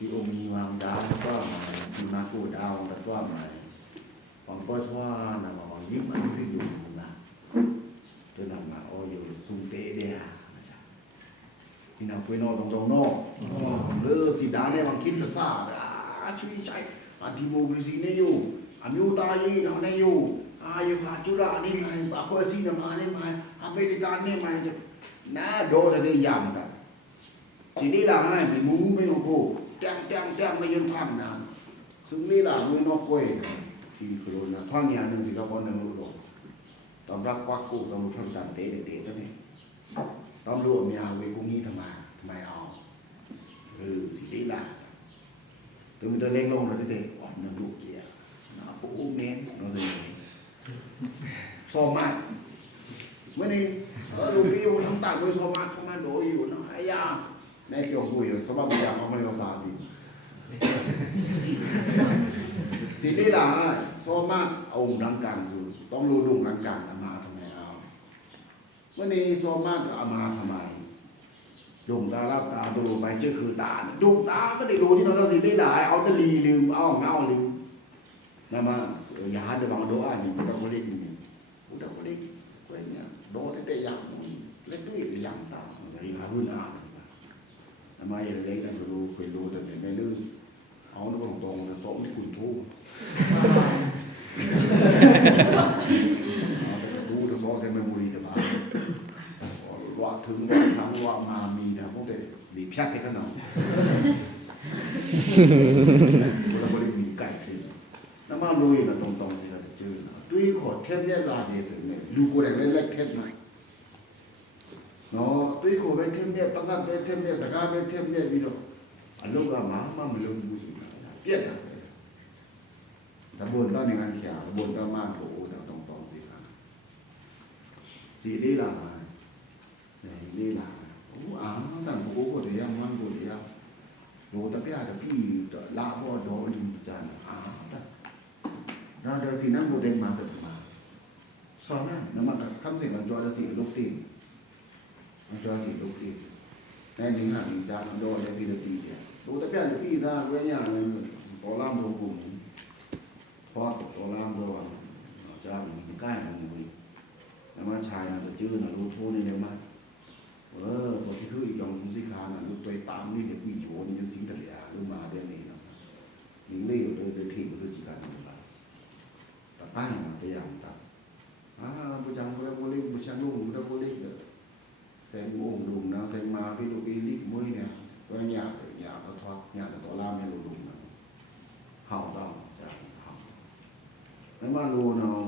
ที่องค์มีวางดาวก็มาที่มากูดาวแล้วก็มาบางป้อยว่านะบางยึดมันสิอยู่นะจนนำมาอยู่สุงเตเดียที่นำไปนอนตรงๆนอกเลือสิดาเนี่ยบางคิดจะทราบช่วยใจอันที่บูริสีเนี่ยอยู่อันยูตายนะเนี่ยอยู่อยู่พาจุระนี่ไงบางคนสินมาเนี่ยมาอเมริกันเนี่ยมาจะน่าโดนจะได้ยำกันทีนี้ล่ะให้เป็นมูไม่ของกูแต้มในยันทำนะซึ่งนี่ล่ะมือนอกกล้วยที่โควิดนะท่อนเนี่ยนึงสิเราบ่นึงรู้ดอกตอนรับควักกูต้องทำตามเตะตัวนี้ต้องรู้มีเอาไว้กูงี้ทำไมเอาสินี่ล่ะตัวมันตัวเล็กลงแล้วเด้ออกนึงลูกเกียร์นะปูเมนเนาะสิซอมาเมื่อนี้ลูกพี่ผมทำตามด้วยซอมาโดยอยู่นะไอ้ยาในเกี่ยวกุยสมบัติอย่างเอาไม่มาปาดีสินี่ล่ะซอมาเอาดังกลางอยู่ต้องรู้ดุงดังกลางมาทำไมเอาเมื่อนี้ซอมาเอามาทำไมดุงตาลับตาดูไปเจ้าคือตาดุงตาไม่ได้รู้ที่เราสินี่ล่ะเอาตะลีลืมเอาเงาลืมนะมาอย่าหาแต่บางโดอ่านนี่พุทธบริกนี่พุทธบริกเว้ยเนี่ยโดได้ยังเล่นด้วยยังตาอย่างหาหุ่นอ่านทำไมเล็กๆรู้เคยรู้แต่ไม่ลืมเอาตรงๆนะสองที่คุณทู่รู้แต่สองแต่ไม่บุรีแต่บ้าว่าถึงทั้งว่ามามีนะพวกเด็กดีพยักให้กันหน่อยเราไม่ได้มีไก่ขึ้นน้ำมันรู้อยู่นะตรงๆที่เราจะเจอด้วยขอดเทปเนี่ยลาเดียดเนี่ยดูกูได้เล็กๆเทปหน่อยเนาะด้วยกูไปเทปเนี่ยประสาทไปเทปเนี่ยสกัดไปเทปเนี่ยวิโดอันลูกเรามาไม่ลืมดูสิเกียดนะแต่บนตอนในงานเขียวบนตอนมาโหเราตรงๆสิครับสีนี่ล่ะนี่ล่ะตั้งกูก็เดียวมันกูเดียวโหแต่พี่อาจจะพี่ลาบ่โดนจันเราเดินสีนั่งโมเดลมาจะมาสอนนะน้ำมันคำเสียงมันจอจะสีลูกตีนมันจอสีลูกตีนในนี้หาอีจานมันโดนในปีละตีเนี่ยโหแต่พี่อาจจะพี่ได้เว้ยอย่างโอลามโดกลุ่มพอโอลามโดนจะใกล้มันเลยแล้วมาชายมันจะจื้อนะรู้พูดนี่เดียวมาตัวที่คืออีกอย่างคุ้มสิขานะรู้ตัวตามนี่เด็กวิโยนยังสิงทะเลหรือมาเดือนนี้นะนิ่งเลี้ยวเลยทีมันคือจิการมันไปแต่ป้ายมันพยายามตัดผู้จังก็เรียกผู้ช่างลูกเราก็เรียกแสงโอ่งลุงนะแสงมาพี่ดูพี่ลิกมือเนี่ยก็หยาบก็ทอดหยาบแต่ต่อล่ามเนี่ยลุงนะเห่าต้องจะเห่าแล้วมาลูเนาะ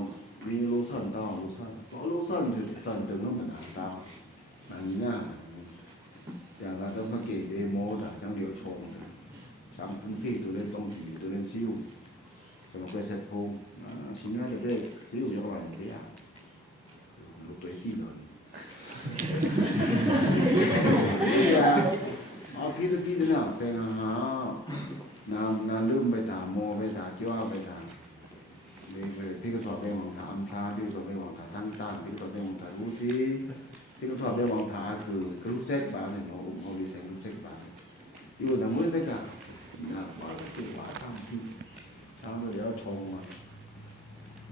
มีลูสั่นต้องลูสั่นก็ลูสั่นถึงสั่นถึงแล้วมันหาตาอันนี้นะอย่างเราต้องสังเกตเดโมนะทั้งเดียวชม3 ถึง 4ตัวเล่นต้องถี่ตัวเล่นซิวจะมาไปเซตโพงชิ้นนี้เลยซิวจะว่าอย่างไรลูกตัวซี่หน่อยเอาพี่ตะกี้เนี่ยเซนนาลืมไปถามโมไปถามจ้าไปถามพี่ก็ถอดไปมองถามพาพี่ก็ถอดไปมองถามทั้งต้านพี่ก็ถอดไปมองถามรู้สิพี่ก็ถอดไปมองถามคือลูกเซ็ตบาเนี่ยผมมีเซ็ตลูกเซ็ตบาอยู่หน้ามือได้กันนะว่าติดว่าทำที่ทำแล้วเดี๋ยวชงมา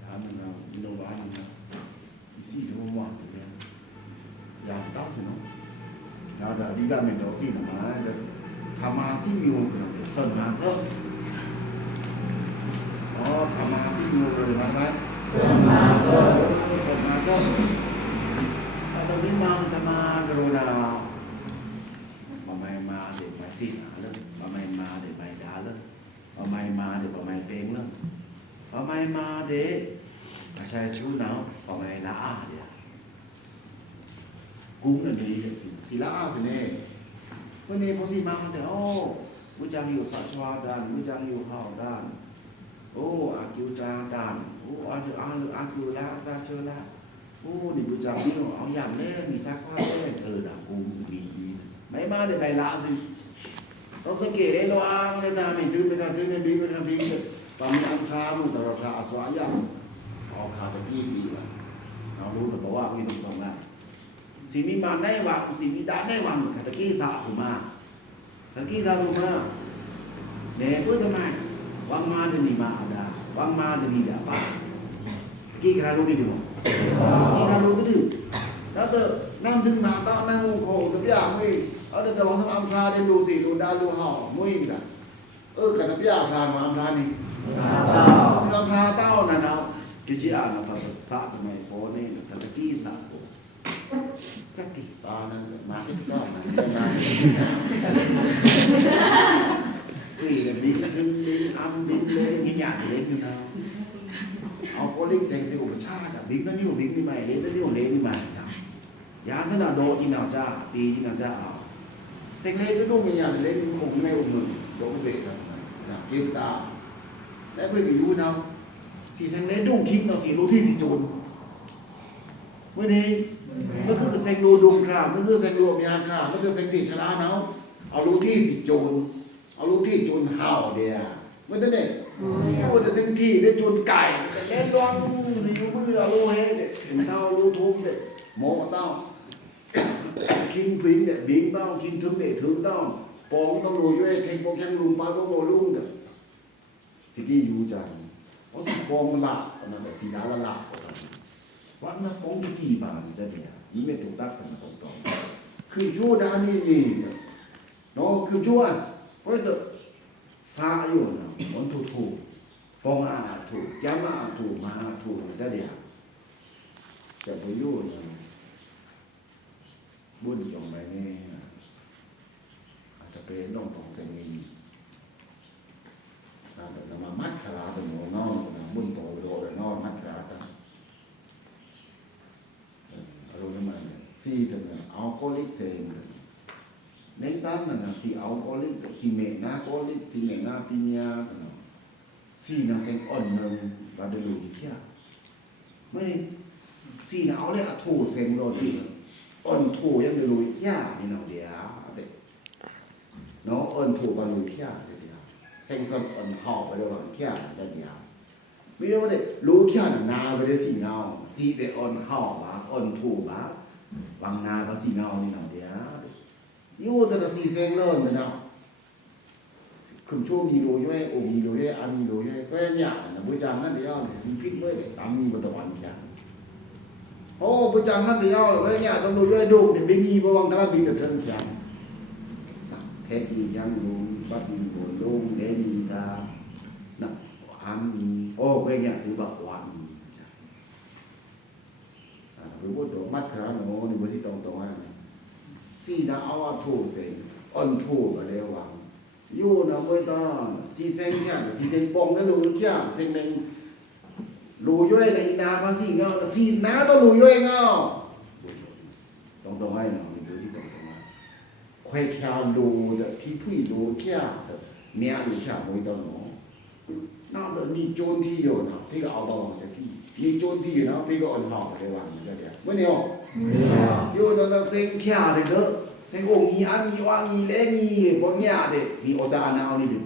ทำมันเอาโนวานี่นะสี่ชั่วโมงอย่างเงี้ยยาวต้าสิเนาะแล้วแต่ดีกันเป็นดอกที่นะมาเดี๋ยวทำมาสี่มิวกันเสริมมาเสริมทำมาสี่มิวเลยมาไหมเสริมมาเสริมตอนนี้มาทำมากรุณามาเด็กไปสิแล้วมาเด็กไปดาแล้วมาเด็กไปเป่งแล้วมาเด็กไม่ใช่ชู้เนาะละอาเดียกุ้งอันนี้สิละอาสิเนี่ยวันนี้พอสิมาเดี๋ยวมุจังอยู่สัชวาดานมุจังอยู่ห่าวดานอากิวจาดานอากิวละซาเชละนี่มุจังนี่เอาอย่างเล่มีซักผ้าเล่นะกุ้งมีไม่มาเดี๋ยวไปละสิต้องสังเกตได้ระวังในตาไม่ตื่นไม่ได้ตื่นไม่ดีไม่ได้ดีตอนนี้อังคามุตระราสวายยังเอาขาตะกี้ดีว่ะเรารู้แต่บอกว่าพี่ตรงๆนะสีมีมาได้วังสีมีดาได้วังตะกี้สาถูมาตะกี้สาถูมา แหน่ปุ้ยทำไมวางมาเดนี่มาอาดาวางมาเดนี่ดาป้ากี่กระโลนี่ดิบ่กี่กระโลก็ดิแล้วเตน้ำถึงมาตาน้ำมงคลตะเปียมื้อเอาแต่วังสังอำพาได้ลูสิลูดาลูเฮามื้อน่ะกันตะเปียพามาอำพานี่สังอำพาเต้าน่ะเนาะกิจิอานะพระสะไม่พอนี่ตะกี้สะโก็ติตานั้นมาที่ก็มาบินถึงบินอำบินเลยอย่างเงี้ยเล่นอยู่นะเอาโพลิกเซ็งสิอุปชาติบินนั่นนี่บินนี่ใหม่เล่นนั่นนี่เล่นนี่ใหม่นะยาสนะโดจินาจ้าตีจินาจ้าเอาเซ็งเล่นก็ต้องมีอย่างเล่นคงไม่อุ่นมือโดนเบรกครับนะเก็บตาแล้วเพื่อนก็อยู่นะสีเซ็งเล่นต้องคิดเนาะสีรู้ที่สีโจรเมื่อนี้มันคือเซ็งรูดุงครามันคือเซ็งรูมีอาครามันคือเซ็งติชนะเนาะเอารู้ที่สิโจรเอารู้ที่โจรเห่าเดียเมื่อนั้นเนี่ยโอ้แต่เซ็งที่ได้โจรไก่แต่เล่นร้องริ้วมือเอารู้เฮ้เด็ดเห็นเต้ารู้ทุ่มเด็ดโม่เต้าคิงพิงเด็ดบิงเต้าคิงถึงเด็ดถึงเต้าปองต้องรู้ด้วยเทงปองช่างลุงป้าก็โง่ลุงเด็ดสิกี้อยู่จังเพราะสิปองมันหลับอันนั้นแบบสีดาละหลับวัดนับปองกี่บาทจะเนี่ยยิ่งไม่ถูกตักกันตรงๆคือชั่วดานี่เนาะคือชั่วเพราะแต่ซาอยู่นะมันถูกปองถูกย้ำถูกมาถูกจะเดียวจะไปยุ่งบุญจงไปนี่อาจจะเป็นน้องของใจมีแต่เรามามัดขาเป็นหัวนอนบุญโตโดเลยนอนมัดขาตั้งรู้ไหมสี่ตัวเนี่ยอัลกอฮอลิกเซนในด้านนั้นสี่อัลกอฮอลิกสี่เมนาโคลิกสี่เมนาปิญญาสี่นั่งเซนอ่อนเนินเราได้รู้ที่เที่ยไม่สี่น่ะเอาเลยอะถูเซนโรดนี่อ่อนถูยังได้รู้ที่นี่เนาะเดียวเด็กเนาะอ่อนถูบรรลุที่เดียวเซนสดอ่อนหอบไปเลยว่าที่จะเดียวไม่รู้ว่าเด็กรู้ที่นาไปได้สี่เงาสี่เด็กอ่อนหอบอ่ะอ่อนถูบะบางนาก็สี่เงานี่เนาะเดียวอยู่แต่ละสี่เซนเริ่มเลยเนาะขึ้นช่วงมีโลย่อยโอมีโลย่อยอันมีโลย่อยก็เนี่ยนะบุญจังนั่นเดียวสิพิษเมื่อเด็กตามมีบทวันแค่โอ้บุญจังนั่นเดียวแล้วเนี่ยต้องโลย่อยดุเด็กไม่มีเพราะวังกระบินกับเทิงแค่เทศมียังลุงบัดมีบุญลุงเดนีตานะอันมีโอ้ก็เนี่ยถือว่าวันมีหรือว่าดอกมัดคราโน่ในบริษัทตรงๆสี่นะเอาถูเซ็งอ่อนถูไปแล้ววังอยู่นะเมื่อตอนสีเซงแค่สีเซงปองนั่นรู้แค่เซงเป็นรู้ย่อยในนาภาษีเงาสีนาต้องรู้ย่อยเงาตรงๆให้เนาะนี่ดูที่ตรงๆมาควายแค่รู้แต่พี่ผู้รู้แค่เมียรู้แค่ไม่ต้องเนาะน่าจะมีโจรที่อยู่นะพี่ก็เอาบอลมาจากที่มีโจรที่อยู่นะพี่ก็อ่อนหอบไปวันจะเดียวเมื่อเนี่ยอยู่ตอนเซงแค่เด็กเด้อเซงโอ้มีอันมีว่ามีเล่มีพวกเนี้ยเด็กมีอาจารย์เอานี่ดิ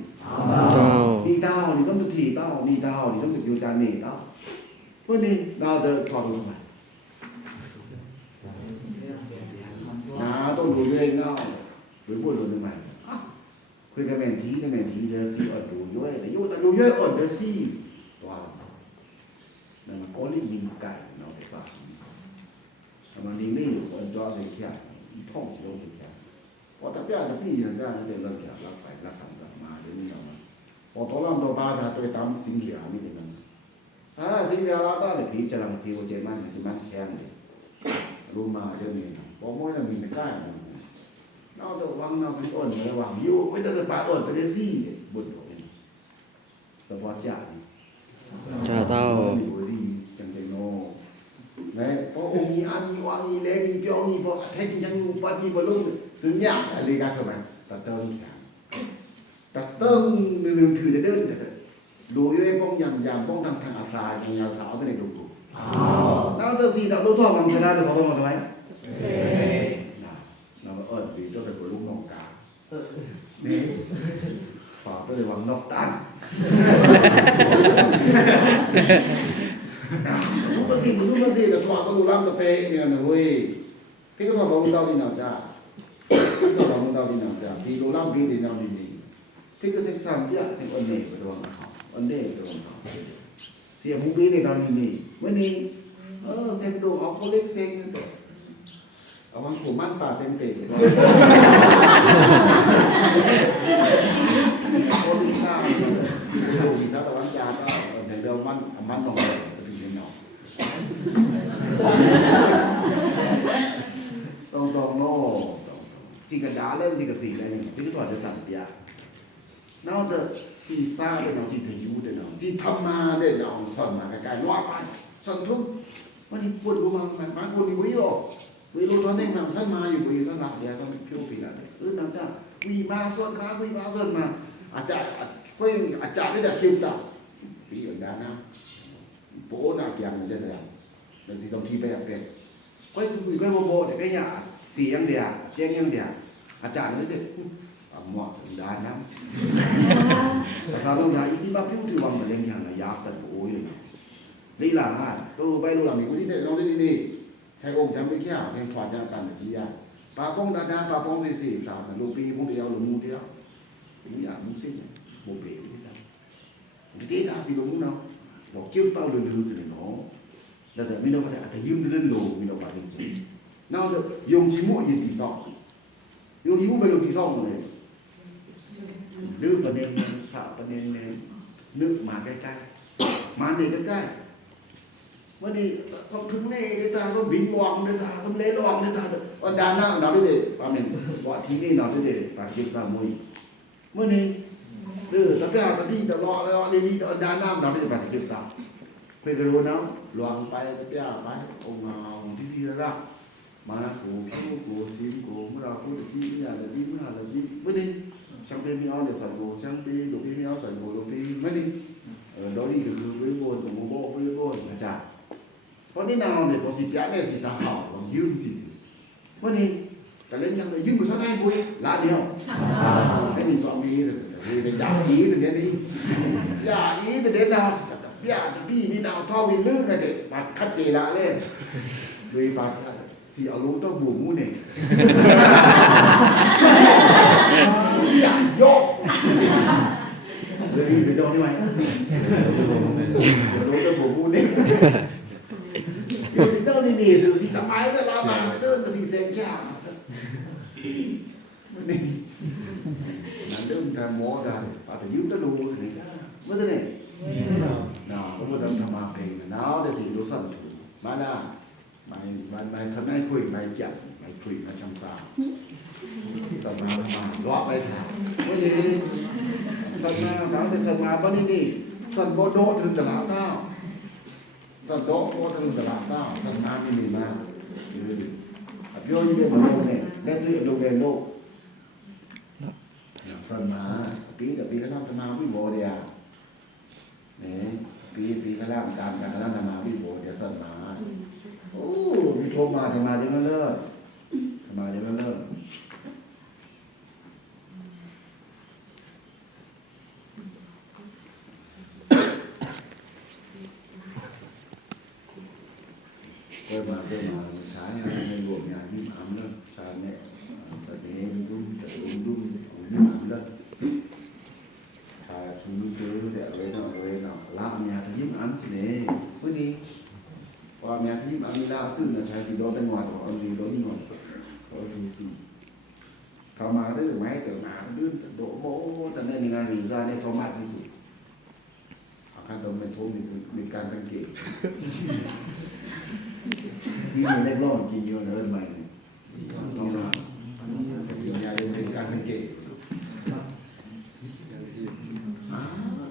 มีดาวนี่ต้องดูทีดาวมีดาวนี่ต้องดูอยู่จานนี่ดาวเพื่อนนี่ดาวเดินถอดดูทำไมน้าต้องดูด้วยเงาหรือพูดดูทำไมคุยกับแม่ทีนะแม่ทีเดินซี่อดดูด้วยแต่อยู่แต่ดูด้วยอดเดินซี่ตัวนั่นมันก็รีบบินไก่เนาะป่ะทำไมนี่ไม่อยู่คนจอดเลยแค่ท่องเที่ยวแค่พอตะเปียตะพี่อย่างนั้นเดี๋ยวเริ่มแก่รับไปรับทำกันมาเดี๋ยวนี้เอามาพอตัวลำตัวบ้าถ้าตัวตามสิ่งเหล่านี้เดี๋ยวนั้นสิ่งเหล่านั้นเดี๋ยวพี่จะลำพี่ว่าเจมันจะมันแข็งเลยรู้มาเดี๋ยวนี้พอม้วนจะมีแต่ใกล้นะนอกจากวังนอกจากอ่อนเลยวังอยู่ไม่ต้องไปอ่อนไปได้ซี่บุญของสปอร์ตจ่าจ่าเต้าจังเจโน่แม่พอองค์มีอามีวามีเล่มีเปียวมีพอแท้จริงยังรู้ปัดมีบอลลูนซึ่งเนี่ยอะไรกันทำไมตัดเติมตัดเติมลืมถือจะเดินดูด้วยป้องยำป้องทางอัตราอย่างยาวเท้าตัวไหนดูถูกแล้วตัวสี่ดาวตัวทอดมันชนะตัวทอดมันทำไมเราดีตัวเป็นบอลลูนนอกกานี่ฝากตัวในวังนอกตันทุกทีแต่ถอดก็รู้ล้ำตะเปเนี่ยนะเว้ยพี่ก็ถอดบอลลูนดาวดินเอาจ้าพี่ก็ถอดบอลลูนดาวดินเอาจ้าสีรู้ล้ำพี่ดินเอาดีพ ที่ก็ศึกษาเนี่ยสิ่งอันนี้ก็ต้องเอาอันนี้ก็ต้องเอาเสียมูบีในตอนนี้มื้อนี้เซ็งดูเอาเขาเล็กเซ็งนั่นแหละเอาวางขู่มั่นป่าเซ็งเตะก็คนที่สร้างมันดูที่สร้างตะวันจาก็แต่เดิมมันหน่อยถึงเนาะต้องโน่สิกระจาเล่นสิกระสีอะไรนี่ที่ตัวจะสั่นเปียนอกจากที่สร้างได้เนาะที่ทยุได้เนาะที่ทำมาได้เนาะสอนมาไกลๆว่าไปสอนทุ่งวันนี้ปวดกูมาคนมีวิโอวิโรตอนนี้มันสั่นมาอยู่วิสั่นหลักเดียวก็ไม่พิ้วปีนั้นนั่นจ้ะวิมาส่วนขาวิมาส่วนมาอาจารย์ก็ยังอาจารย์ได้แต่คิดต่อปีอื่นได้นะโป้หน้าเกียงมันจะได้เป็นที่ต้องที่ไปแบบเป็นก็คุยก็โบแต่ก็อย่าเสียงเดียวเจ๊งยังเดียวอาจารย์นี่จะเหมาะด้านนั้นแต่เราต้องอย่างที่บ้าพิ้วถือวังแต่เลี้ยงอย่างระยะแต่โอ้ยนี่หลังอ่ะต้องรู้ไปรู้หลังมีคนที่ได้ลองได้ดีใช้องค์จำไม่แค่แทงถอดจากตันจีอาปาปงดาปาปงสี่สามลูปีมุเดียวหรือมูเดียวมุอย่างมุสิ้นโมเบลนี่นะที่ตาสิลุงเนาะบอกเกี่ยวเต้าลือสิเนาะแล้วแต่ไม่ต้องอะไรแต่ยืมเรื่องโลไม่ต้องอะไรจริงน่าจะยงชิมุยินดีสองยงชิมุไปลงดีสองเลยลือประเด็นสาวประเด็นนึกมาใกล้ๆมาเนี่ยใกล้ๆวันนี้ต้องถึงเล่ได้ตาต้องบินวางได้ตาต้องเล่ลองได้ตาวันดาหน้าเราได้เลยประมาณว่าทีนี้เราได้เลยปากจิตปากมวยเมื่อนี้แต่พี่อาตพี่ตลอดแล้วนี่ตอนดาหน้าเราได้ปากจิตตาเพื่อรู้นะลวงไปแต่พี่อาไปองค์ที่ระมากูคิ้วกูซิมกูเมื่อเราพูดที่นี่อะไรที่เมื่ออะไรที่เมื่อนี้ช่างเป็นมีเอาเดี๋ยวสั่งกูช่างเป็นลูกพี่มีเอาสั่งกูลูกพี่เมื่อนี้đó đi được với buồn của một bộ với buồn là chả có thế nào để có dịp nhã này thì ta hỏi bằng dương gì có đi ta lên nhắc là dương của sao đây vui là điều cái mình chọn đi rồi vui để giả ý từ đến đi giả ý từ đến nào giả đi đi nào thao vì lư cái để bạt cắt tề lại lên vì bạt xì ở lú tao bù mu này giả vô rồi đi về cho như mày đối với bộ môn đấy rồi đâu đi để từ gì tao máy ra làm cái đơn cái gì xem kia làm đơn ta mò ra và phải giúp nó đủ cái này mất thế này nào có một đâm tham ma về nó để gì nó sẵn thủ mà là mày thằng này quỷ mày chậm mày quỷ mày chăm sao sẵn mà lo bay thả cái gì sânมาเป็นสนมาปนี่สนโบโดถึงตลาดเต้าสนโดโบถึงตลาดเต้าสนมามีมาโยยเป็นเหมือนโลกเนี่ยเล่นด้วยโลกเรียนโลกสนมาปีแต่ปีก็ทำมาวิโบเดียเนี่ยปีก็ล่ามตามกันแล้วทำมาวิโบเดียสนมาโอ้มีโทรมาทำมาจนเลิศทำมาจนเลิศเมื่อมาใช้ในรวมงานยิ้มอ้ำเลยชาเนี่ยแต่เองดุ้มยิ้มอ้ำเลยชาชุนเจอเดี๋ยวเลยเนาะลาเมียที่ยิ้มอ้ำสิเนี่ยวันนี้ว่าเมียที่ยิ้มอ้ำมีลาซึ่งนะชายที่โดนเป็นหวัดของดีโดนนี่หวัดโดนดีสิเข้ามาได้ไหมแต่หนาดื้อโดโมแต่ในงานหนีraในสมบัติที่สุดการดมเป็นทุ่มมีการสังเกตที่มีเล็กน้อยกี่เยอะเลยใหม่ต้องมาเดี๋ยวยาเป็นการสังเกต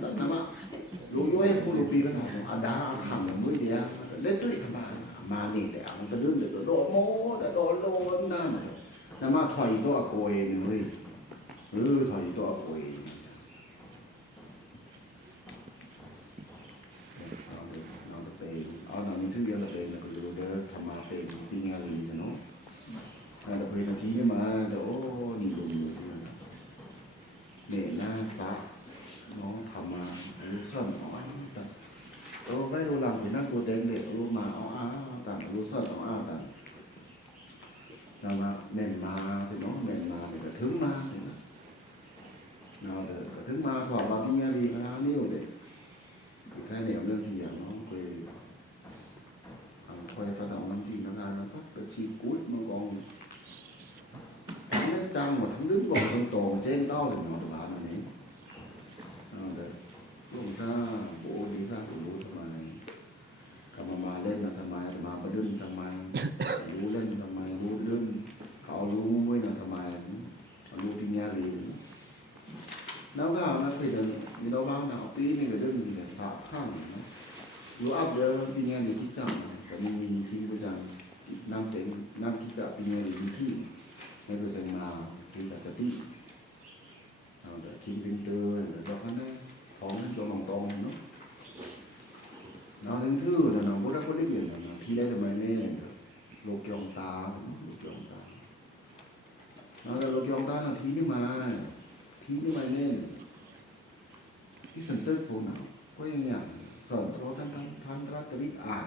แล้วนะมารู้ย้อยผู้ลูกปีก็ทำอาดาทำแบบมือเดียวเล่นด้วยทำมาเนี่ยแต่เอาแต่เรื่องเดือดโดดโม่แต่โดดโลนนั่นนะมาถอยตัวโกยหนึ่งเลยถอยตัวโกยเอาหนังมันชื่อเดียวเราเป็นเราดูเด้อทำมาเป็นที่งานดีเนาะเราเป็นนาทีนี้มาเดี๋ยวนี่ดูอยู่เนี่ยหน้าซับน้องทำมารู้สึกอ๋อแต่เราไม่รู้ลำอยู่นั่งตัวเด่นเด็กรู้มาอ๋อต่างรู้สึกอ๋อต่างเรามาเม่นมาสิน้องเม่นมาเดี๋ยวถึงมาเราเดี๋ยว ถึงมาถอดมาพี่เนี่ยดีขนาดนี้เลยแค่เนี่ยเรื่องที่อย่างน้องเคยคอยประดับน้ำจริงทำงานมาสักแต่ชีกุ้ยมันกองทั้งจังหมดทั้งลึกกองทั้งโตเจ๊งเต้าเลยหมดบ้านอันนี้เด็กลูกท่าโอ้ดีท่าผมรู้ทำไมกำมาเล่นนะทำไมมาประดุนทำไมรู้เล่นทำไมรู้เรื่องเขารู้ไว้นะทำไมรู้พี่เนี่ยดีน้ำข้าวนะคือมีน้ำบ้างนะปีนี้ก็เรื่องมีแต่สาบข้างนะรู้อัพเรื่องปีนี้ดีที่จังแต่มีที่ประจังน้ำเป็นน้ำที่กับปีนี้ดีที่ไม่รู้สึกมาที่แต่ที่แต่ชิ้นเป็นเตอร์หรือว่าข้างในของจงตรงเนาะน้ำถึงทื่อนะน้ำพวกนั้นก็ได้ยินนะที่ได้ทำไมเนี่ยโลกยองตาโลกยองตาแล้วโลกยองตาหน้าที่นี่มาที่นี่มาเนี่ยที่สันติภูมิก็ยังอย่างสอนเราท่านรัตริอา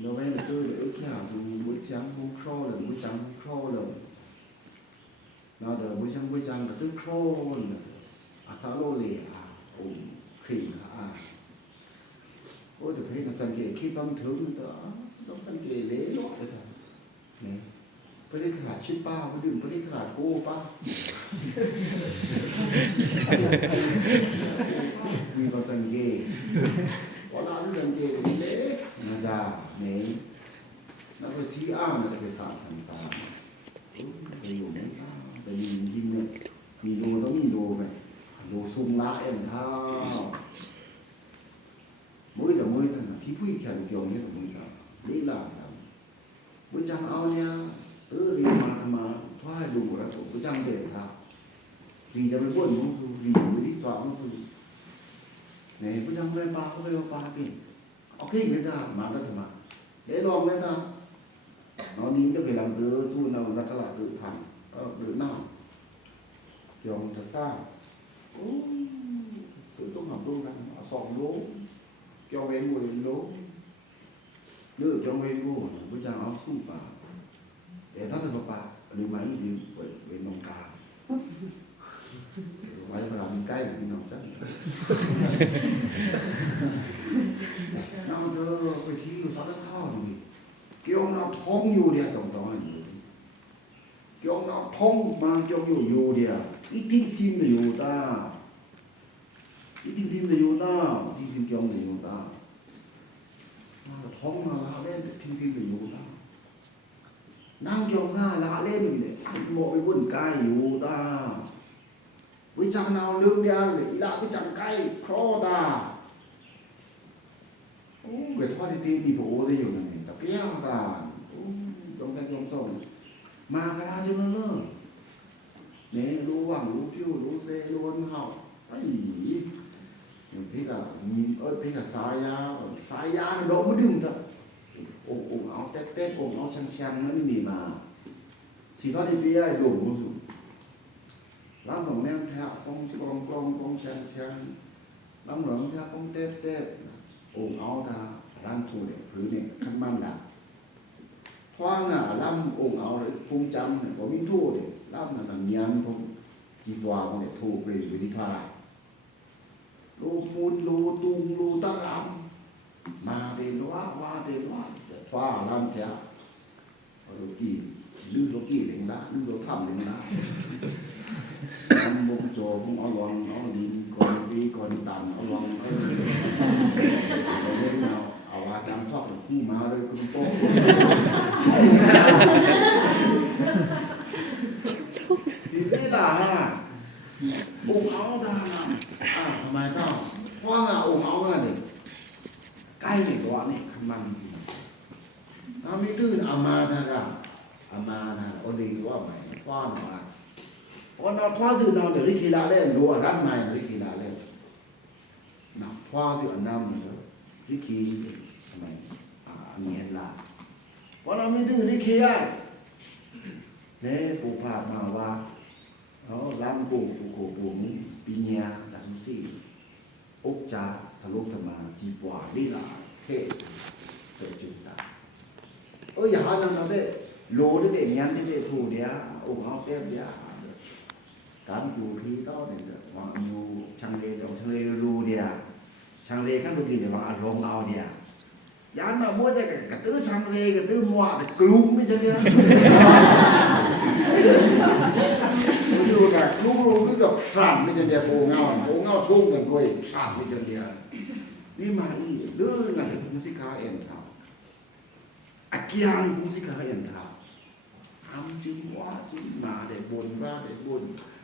เราไม่ได้เจอเลยแค่บุญจังบุญครอเลยบุญจังครอเลยเราเดี๋ยวบุญจังก็ตึกครอเลยอาซาโลเลียครีมโอ้แต่เพศสังเกตคิดต้องถึงต้องสังเกตเละลอกเลยท่านเนี่ยไปได้ขนาดชิดป้าไปดื่มไปได้ขนาดโก้ป้ามีมาสังเกตพอเราที่สังเกตนี่เละนะจ๊ะเนี่ยแล้วก็ที่อ้างนะไปสามพันสามไปอยู่ไหนไปยิงเนี่ยมีโดต้องมีโดไหมโดซุ่มละเอ็นเท้าmỗi thằng khi quý khen kiều như mỗi thằng lý là mỗi trăm ao nha đi mà thoái đủ là mỗi trăm tiền thà vì cho mới buồn không vì mới đi xóa không này mỗi trăm về ba tiền ok người ta mà nó thầm để đòn người ta nó đi nó phải làm từ chui nào là các là tự thành tự nào kiều thật xa tự tốt học luôn là sòng lố cho bên ngồi lố đưa cho bên ngồi với cha áo súp bà để thắt được bà lấy máy đi về nông cà máy phải làm cái này nông chắc nào thơ phải thi sáu đất thao rồi kêu nó thông nhiều đi tổng tổng này kêu nó thông mà kêu nhiều đi ít tin xin là nhiều ta ít tin xin là nhiều ta tin xin kêu là nhiều ta thông là lên tin xin là nhiều ta năng kêu ra là lên để mộ với buồn cay nhiều ta với trăm nào lương đeo để lại với trăm cây kho ta người thoát đi tìm đi bộ đi rồi này tập kéo ta trong cái trong sổ mà cái nào cho nó nữa nè lúa vàng lúa phiêu lúa dê lúa hậu ấy mình thấy là nhìn thấy là xài da nó đổ mới đừng thật ủng áo tét ủng áo xăm nó đi mà chỉ thoát đi tia đủ không dùng lắm còn men theo con xăm lắm rồi theo con tét ủng áo ta ran thu để thứ này khăn man là thoáng là lắm ủng áo phun chăm này có miếng thu để lắm là thằng nhang không chỉ qua con để thu về đi thoa lô phun lô tung lô tắc lắm mà để nó thoa lắm theo lô kỳ lô đến lá lô thầm đến lá bông trò bông áo loang áo lín còn đi còn tàn áo loang rồi lên nào áo hoa trắng thoát là khu má đây cũng tốt thì thế là bông áo ra là mày tao hoa là ống áo ra để cái này đó này không mang gì nó mới tư ama là ổn định quá mày hoa mà nó thoa dự nào để đi khi đã lên lúa đắt mày đi khi đã lên nào thoa dự năm nữa đi khi mày nghiền là nó mới tư đi khi ai nè phụ phạt màว่าnó làm cổ bị nhà là không xì ốc trà thằng lúc thằng mà chỉ quả đi là thế tự chúng ta giờ nó đấy lô đấy để nhắn để thủ đĩa ủng áo tép đĩa tám chủ khí đó thì hoàng nhu chăng lê ru dia chăng lê các đôi khi thì hoàng rong ao dia giá nó mua cái tứ chăng lê cái tứ mua để cúng đi cho nhá ví dụ là lúc cứ gặp sàn đi cho dia bồ ngao chungกันด้วยsàn đi cho diaนี่มาอีเด้อนั่นผู้สิขาเอ็นทาอาเกียงผู้สิขาเอ็นทาทำจึงว่าจึงมาได้บนว่าได้บน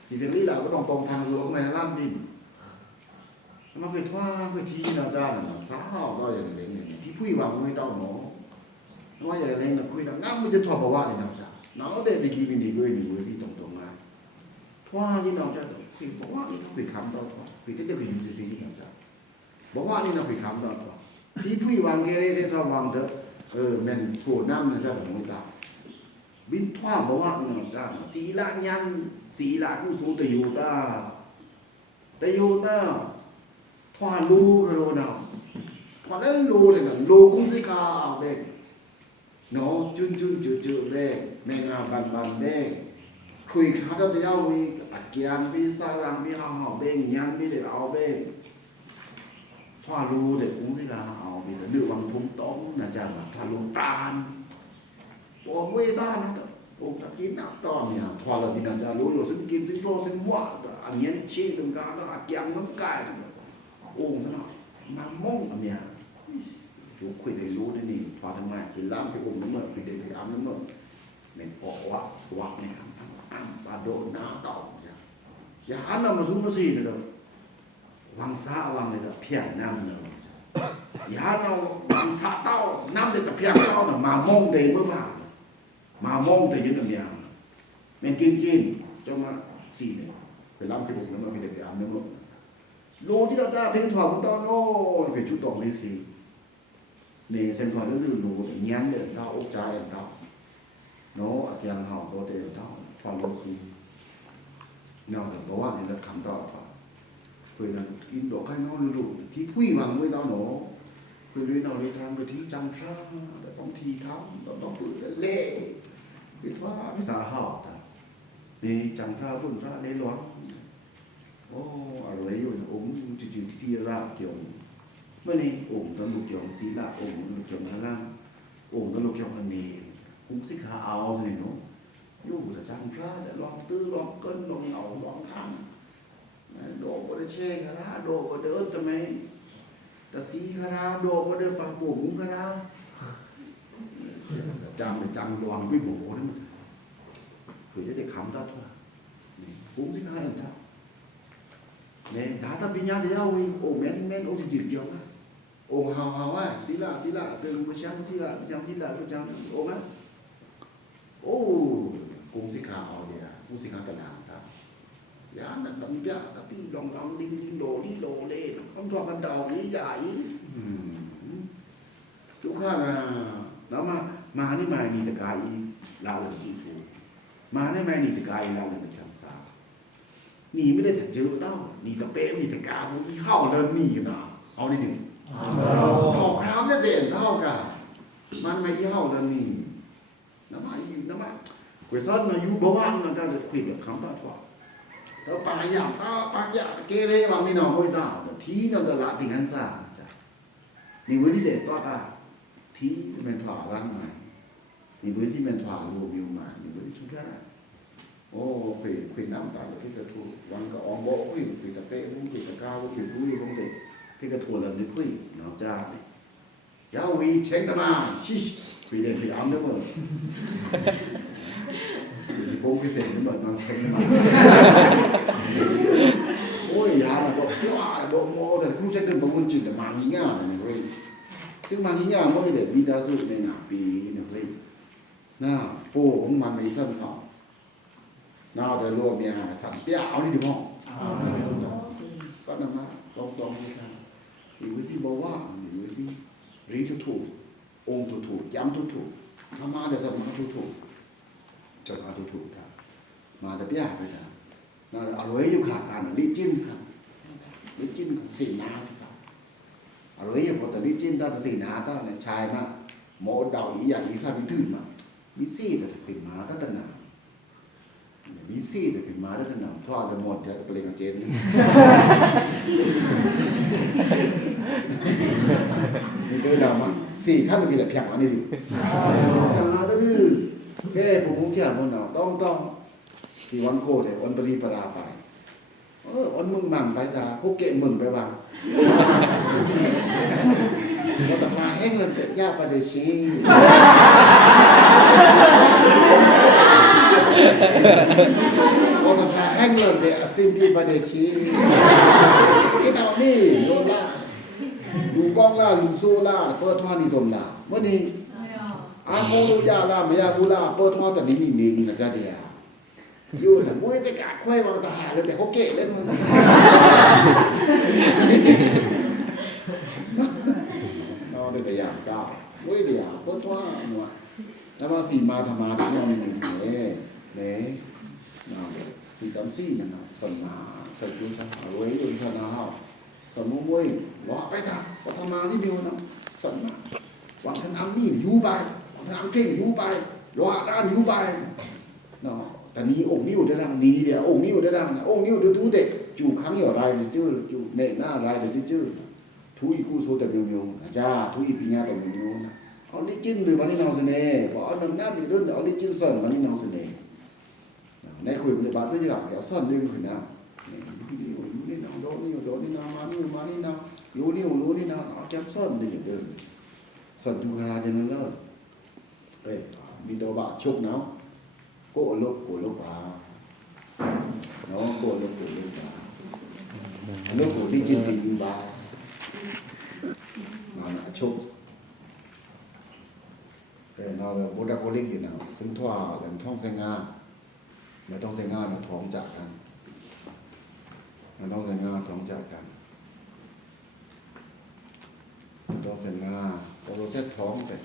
สิเสรีแล้วก็ต้องตรงทางหลวงมาล่ำดินมันเคยท่าเคยทีนะจ้าน่ะสาวก็อย่างเล่นที่ผู้หวังไม่ต้องหนอว่าอย่างเล่นน่ะคุยน่ะน้ำมันจะทอบ่ว่าเลยนะจ้าเนาะได้ดีๆนี่ด้วยนี่เว้ยที่ตรงๆมาท่านี่น้องจ้าคุยบ่ว่านี่คุยคำต่อคุยได้ๆคืออยู่ซื่อๆนี่น้องจ้าบ่ว่านี่น้องคุยคำต่อที่ผู้หวังเกเรเสาวังเด้อแม่นโผน้ำนะจ้าของมื้อตาบินท่าบ่ว่านี่น้องจ้าศีลาญันศีลากุสุตโยตาท่าลูกโรนาท่านั้นลูเลยนะลูกุมสิกาเอาเด้เนาะจุนจืดๆเด้แม่งาบันๆเด้คุยขาดตะยาวีอักเกียงบิสารังบิเอาเบ้งยังบิได้เอาเบ้งท่าลูเด้กุมสิกาเอาบิดื้อวังทุ่มต้มนะจ้าท่าลูตามบ่ไม่ได้นะองค์ตะกี้นับต่อเนี่ยทอละดินะจ้ารู้อยู่ซึ่งกินซึ่งโตซึ่งว่าอันนี้ชี้ตรงกลางแล้วอักยังมันกายองค์นั้นมามงอันเนี้ยอยู่คุยได้รู้ได้นี่ทอทำไมไปล้ำไปองค์นั้นเมื่อไปเด็กไปอ้ำนั้นเมื่อเม็นปอกวักเนี่ยอ้ำปลาโดน้าต่อจ้ะอย่าหันมาสู้มาสิเด้อวังซาวังเลยเด้อเพียงน้ำเด้ออย่าหันเอาวังซาเต้าน้ำเด้อเพียงเต้าน่ะมามงได้เมื่อบ่ามามองแต่ยืนอันเนี้ยแม่นกินเจ้ามาสี่เนี่ยไปล้ำไปผมแล้วมาไปเด็กไปอ้ำเนี่ยหมดโลที่เราจะเพ่งถอดมันตอนโอ้ไปชุดตองนี่สิเนี่ยเส้นถอดนั่นคือโลแต่เงี้ยเดินเท้าอกใจเท้าเนาะอาการห่อตัวเดินเท้าถอดลงสูงเนาะแต่บอกว่านี่เราคำต่อถอดเพื่อนกินดอกไข่น้องลูกที่ผู้หวังไว้ตอนหนูเพื่อนเราในทางไปที่จำซ่าแต่ต้องทีเท้าต้องปืนเล่คิดว่าภาษาหอบนี่จำท่าพุ่นซ่าในหลวงโอ้อะไรอยู่องค์จืดๆที่ราบเกี่ยวเมื่อนี้องค์ตลุกเกี่ยวศีลาองค์ตลุกเกี่ยวพระรามองค์ตลุกเกี่ยวพระเนรคุ้มสิขาเอาสิเนาะอยู่แต่จำพระแต่ลองตื้อลองเกินลองเหงาลองทำโดบ่ได้เช่คณะโดบ่เดินทำไมแต่สีคณะโดบ่เดินปากบุ๋มคณะจำรวมวิโบนั่นคือได้คำต่อทั่วคุ้มสิขาเห็นท่าเนี่ยดาตาปัญญาเดียวโอ้แม่นโอ้จืดเดียวนะโอ้ฮาวว่าศีลาตึงประชังศีลาประชังโอ้นะโอ้กุ้งสิขาเอาเดียกุ้งสิขาตะลางครับยาน่ะตำยาตะพี่ลองดิ้งโดเล่คำทอกันดอกใหญ่ทุกข้างแล้วมานี่มานี่ตะกายเราเลยที่สูมานี่มานี่ตะกายเราเลยประชังนี่ไม่ได้แต่เจอเต้านี่ตะเป๊ะนี่ตะกาพวกอีเห่าเดินมีกันนะเอาได้ดึงออกครามเนี่ยเด่นเท่ากันมันไม่อีเห่าเดินมีน้ำมาเวสันมาอยู่บ้านนั่นจะคุยแบบคำต่อว่าแต่ปากอย่างปากอย่างเกเรบางนี่น้องไม่ได้แต่ทีนั่นจะละติงันซ่าจ้ะนี่วิธีเด็ดตัวก็ทีเป็นถอดร่างใหม่นี่วิธีเป็นถอดรวมอยู่มานี่วิธีชุดแรกโอ้คุยน้ำตาลพี่กระทูวันก็อองโบคุยตะเป๊ะคุยตะก้าวคุยคุยคงเด็กพี่กระทูเริ่มจะคุยน้องจ้าเนี่ยยาวีเช็งตะมาชิคุยเด่นคุยอ้ำได้หมดคุยโป้งคุยเสร็จได้หมดน้องเช็งตะมาโอ้ยยาน่ะบอกเที่ยวบอกโม่แต่ครูเช็งตึงบางคนจิตแต่มางี้ง่ายเลยเว้ยซึ่งมางี้ง่ายไม่ได้มีดาสุในหน้าปีเนี่ยเว้ยหน้าโป้ของมันไม่สั้นหรอกน่าจะรวมเนี่ยสั่งเปี้ยเอานี่ถึงห้องก็นั่นนะตรงๆนี่ครับอีกวิธีบอกว่าอีกวิธีรีถูกองค์ถูกย้ำถูกถ้ามาเดี๋ยวจะมาถูกจะมาถูกครับมาเดี๋ยวเปี้ยไปครับน่าจะเอาไว้อยู่ขาดการลิจิ้นครับลิจิ้นสีนาสิครับเอาไว้อยู่พอแต่ลิจิ้นตั้งแต่สีนาตั้งแต่ชายมาโมดาวอีอย่างอีสานมีถือมามีซี่แต่ขึ้นมาตั้งแต่นาน มีซี่แต่เป็นมาได้ขนาดทอดจะหมดจะเปลี่ยนเจนนี่คือดามัน4ขั้นมีแต่เพียงอันนี้ดิทางหาตะดื้อแค่ผมแค่คนน่ะต้องที่วันโคแต่วันปรีประดาไปวันมึงมั่งไปตาพวกเกะมึงไปบ้างเราตะฟลาแห้งเลยแต่ยาประเดชีเราตะฟลาแห้งเลยแต่ซิมพีประเดชีนี่ดาวนี่โดนล่าดูกล้องล่าดูโซ่ล่าเฟิร์ทว่านี่สมล่าเมื่อนี้อาโมลูยาล่ามายากูล่าเฟิร์ทว่าแต่นี้มีนิ่งนะจ๊ะเดียอยู่แต่มวยแต่กาดค่อยมาตาหาเลยแต่เขาเกะเล่นมันนอนแต่อย่างก้าวมวยเดียวเฟิร์ทว่าหมดแล้วมาสีมาธรรมะที่นอนนี่เนี่ยนะสีดำสีนั่นนะสนมาใส่จุ้งช่างรวยอยู่ที่นาเฮาสมมวยรอไปทางพอธรรมะที่เดียวนะสนมาหวังทางอังนี่อยู่ไปหวังทางอังเก่งอยู่ไปรอด้านอยู่ไปเนาะแต่นี้องค์นิ้วได้ดังดีเดียวองค์นิ้วได้ดังองค์นิ้วดูเด็กจู่ครั้งอยู่รายจื้อจู่เมฆหน้ารายจื้อทุยกู้โซแต่เมียวๆจ้าทุยปีญาแต่เมียวๆนะเอาลิจินหรือวันนี้น้องเสน่ห์พอเอาหนังน้ำอยู่ด้วยเอาลิจินซ่อนวันนี้น้องเสน่ห์ในคุยปฏิบัติด้วยกันเอาซ่อนเรื่องขึ้นนะนี่นี่น้องโดนี่น้องมานี่น้องรู้นี่น้องเอาจับซ่อนได้อย่างเดิมซ่อนทุกขราจะนั่นเลิศมีตัวบาชุกเนาะโกลกบาเนาะโกลกบาโลกลิจินดีบาน่ะชุกเราเลยโบดาโกลิกอยู่นะซึ่งทั่วกันท่องเสงาแล้วต้องเสงานะท้องจากกันมันต้องเสงาท้องจากกันต้องเสงาตัวเราเซ็ตท้องแต่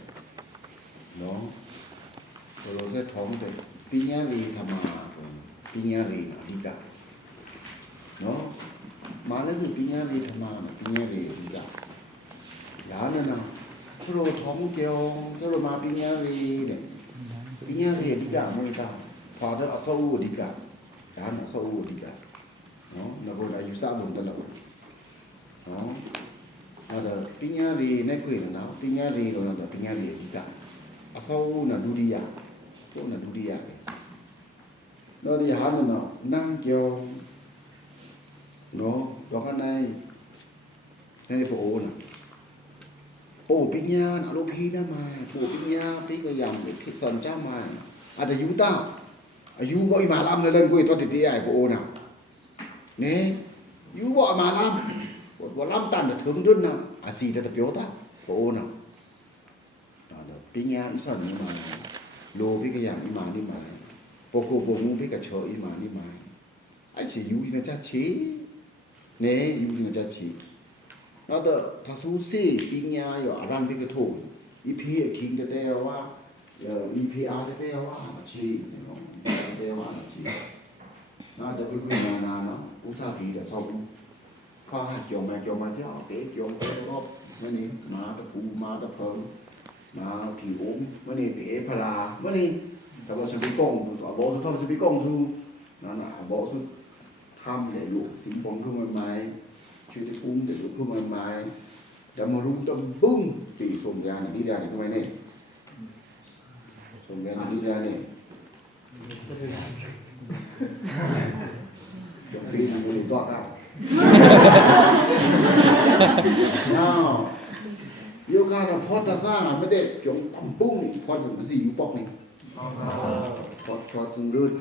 เนาะตัวเราเซ็ตท้องแต่ปิญญารีธรรมะปิญญารีนะดีกะเนาะมาแล้วคือปิญญารีธรรมะปิญญารีดีกะยาเนี่ยนะ서로 통경 서로 마빙야리 네 빙야리 어디가 뭐이다 father 아서우 어디가 난 아서우 어디가 나보다 유사 본다나 아다 빙야리 내코이나 빙야리 로나다 빙야리 어디가 아서우나 누리야 또나 누리야 너리 하는 남경 너 너가나이 내 보오나โอ้ปิญญาอนุพีนะมาโอ้ปิญญาปิก็ยามไปสอนจ้ามาอาจจะอยู่ต้าอายุบ่อีมาลำเลยกูทอดติไอ้โอ้น่ะนี่อยู่บ่มาลำบ่ลำตันถึงดุนน่ะอาสีแต่เปียวตาโอ้น่ะปิญญาอีสอนนี่มาโลปิก็ยามอีมานี่มาโปโกโปมูปิก็เชออีมานี่มาไอ้สิอยู่ที่น่ะจ้าชีนี่อยู่ที่น่ะจ้าชีแล้วแต่ถ้าสู้ซี่ปิญญาอยู่อารันพิกโทอีพีคิงแต่ว่าอีพีอาร์แต่ว่าชีแต่ว่าชีน่าจะคุยนานๆเนาะอุตส่าห์ปีแต่สอบพอหาจอมมาเที่ยวเตะจอมรอบมื้อนี้มาตะปูมาตะเพิงมาที่อุ้มมื้อนี้เตะพลามื้อนี้แต่ว่าสิไปกงบ่สุดท้ายสิไปกงคือนั่นน่ะบ่สุดทำได้ลูกสิปงคือใหม่ช่วยได้อุ้มได้ลูกคือใหม่จะมารุมตะบึ้งตีสมยานี่ได้ทำไมเนี่ยสมยานี่ได้เนี่ยจงตีนอยู่ในตัวได้น้าวโยกาเราพอตาสร้างไม่ได้จงตำปุ้งนี่พอมันสิอยู่ปอกนี่พอถึงรื่น